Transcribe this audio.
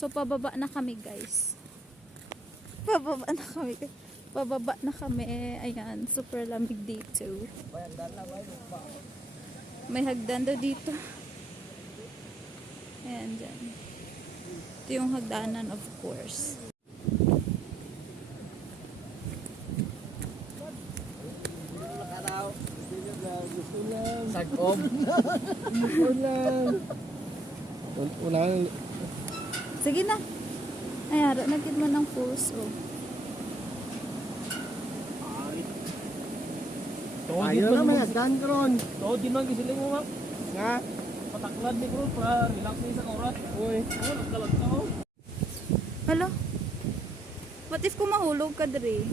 So, pababa na kami, guys. Pababa na kami. Pababa na kami. Ayan, super lamig dito. May hagdan daw dito. Ayan, dyan. Ito yung hagdanan, of course. Sagob. Ulang. Ulang. Sige na. Ayan, nagkit mo ng pulse, oh. Ayaw na may asdan karon. Oo, di man gisiling mo nga. Nga. Pataklad ni bro, para relax ni sa oras. Uy. Oo, nagkalag ka oh. Hala. What if kung mahulog ka, Dre?